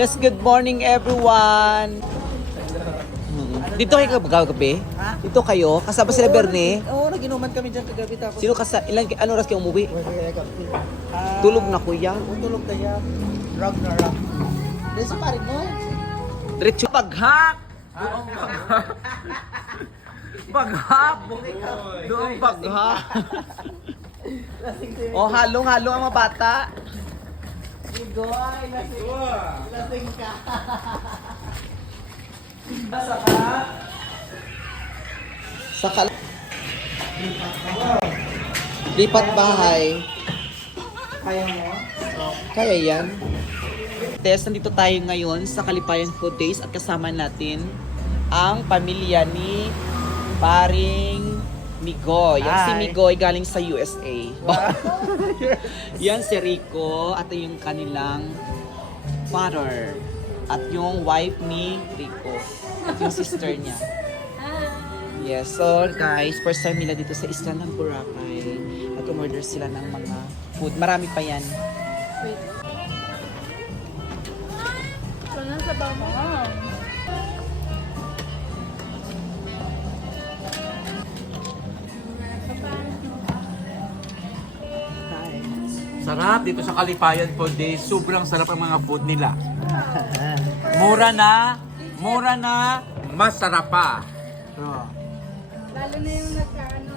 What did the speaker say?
Yes, good morning everyone. Dito kayo kagabi? Dito kayo? Kasama sila Berne? Oo, nag-inuman kami dyan kagabi tapos. Sino ano oras kayo umuwi? Tulog na kuya. Tulog na yan. Rag na rag. Dahil sa parin mo eh. Diretso paghak! Paghak! Doong paghak! Oh, halong-halong ang mga bata. Igoy, lasing ka. Sa lipat bahay. Kaya mo? Kaya yan. Tess, nandito tayo ngayon sa Kalipayan Food Days at kasama natin ang pamilya ni paring Migoy. Yan si Hi. Migoy galing sa USA. Yan si Rico at yung kanilang father. At yung wife ni Rico. At yung sister niya. Yes, so guys, first time nila dito sa isla ng Boracay. Nag-order sila ng mga food. Marami pa yan. Sana sa bawang. Sarap dito sa Kalipayan Food Days. Sobrang sarap ang mga food nila. Mura na, masarap pa. Lalo na yung nagkaano